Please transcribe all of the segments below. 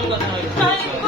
最高。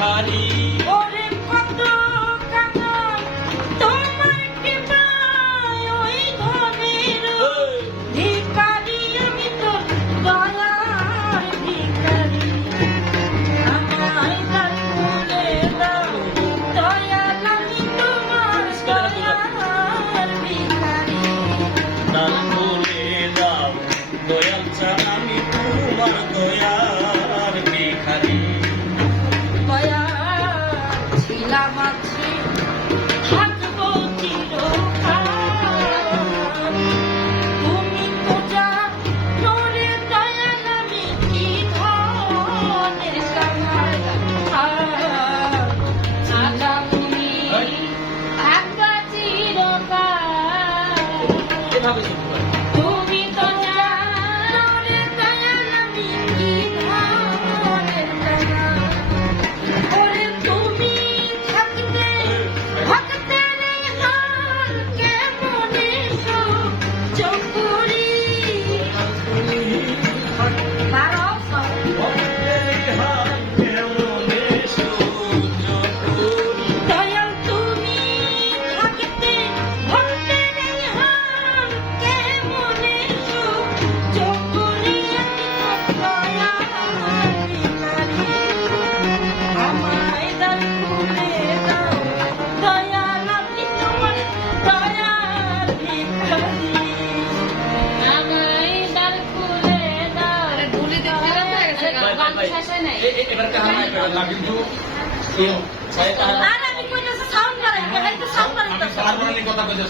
Honey. হবে আমি harmonium কথা